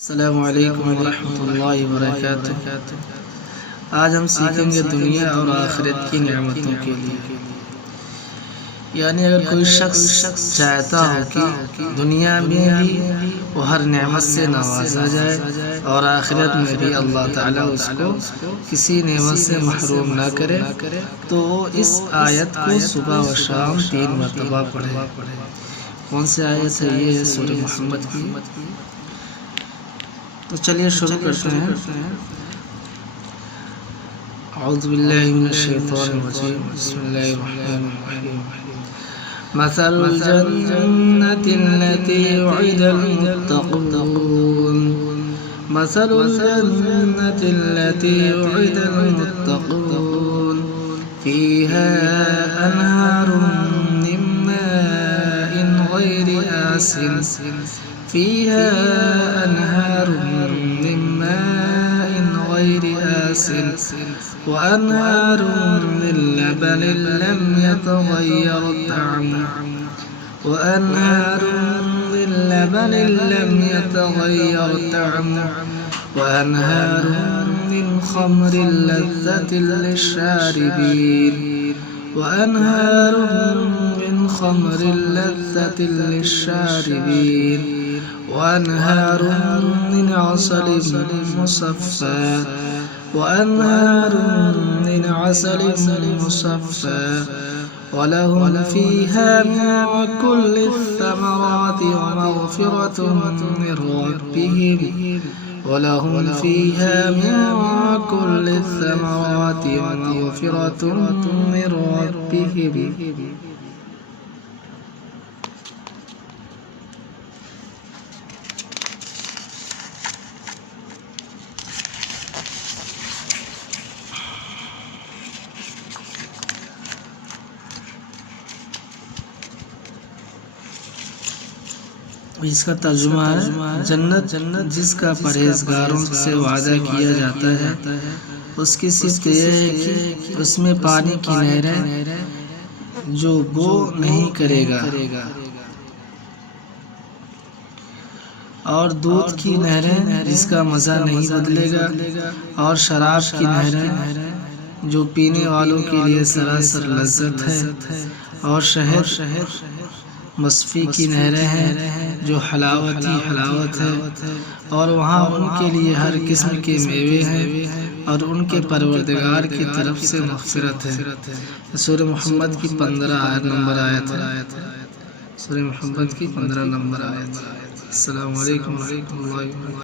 السلام علیکم ورحمۃ اللہ وبرکاتہ۔ آج ہم سیکھیں گے دنیا اور آخرت کی نعمتوں کے لیے، یعنی اگر کوئی شخص چاہتا ہو کہ دنیا میں بھی وہ ہر نعمت سے نوازا جائے اور آخرت میں بھی اللہ تعالیٰ اس کو کسی نعمت سے محروم نہ کرے، تو اس آیت کو صبح و شام 3 مرتبہ پڑھے۔ کون سی آیت ہے؟ یہ ہے سورہ محمد کی۔ تو چلیے شروع کرتے ہیں۔ اعوذ باللہ من الشیطان الرجیم، بسم اللہ الرحمن الرحیم۔ مثل الجنة التي وعد المتقون، مثل الجنة التي وعد المتقون، فيها أنهار من ماء غير آسن، فيها أنهار من ماء غير آسن، وأنهار من لبن لم يتغير طعمه، وأنهار من لبن لم يتغير طعمه، وأنهار من خمر لذة للشاربين، وأنهار من خمر لذة للشاربين، وأنهار من عسل مصفى، وأنهار من عسل مصفى، ولهم فيها من كل الثمرات ومغفرة من ربهم، ولهم فيها من كل الثمرات ومغفرة من ربهم۔ اس کا ترجمہ ہے، جنت جس کا پرہیزگاروں سے وعدہ کیا جاتا ہے، اس کی صفت یہ ہے کہ اس میں پانی کی نہریں جو بو نہیں کرے گا، اور دودھ کی نہریں جس کا مزہ نہیں بدلے گا، اور شراب کی نہریں جو پینے والوں کے لیے سراسر لذت ہے، اور شہد مصفی کی نہریں ہیں جو حلاوت ہی حلاوت ہے، اور وہاں ان کے لیے ہر قسم کے میوے ہیں، اور ان کے پروردگار کی طرف سے مغفرت ہے۔ سورہ محمد کی 15 نمبر آیت ہے، سورہ محمد کی 15 نمبر آیت۔ السلام علیکم ورحمۃ اللہ وبرکاتہ۔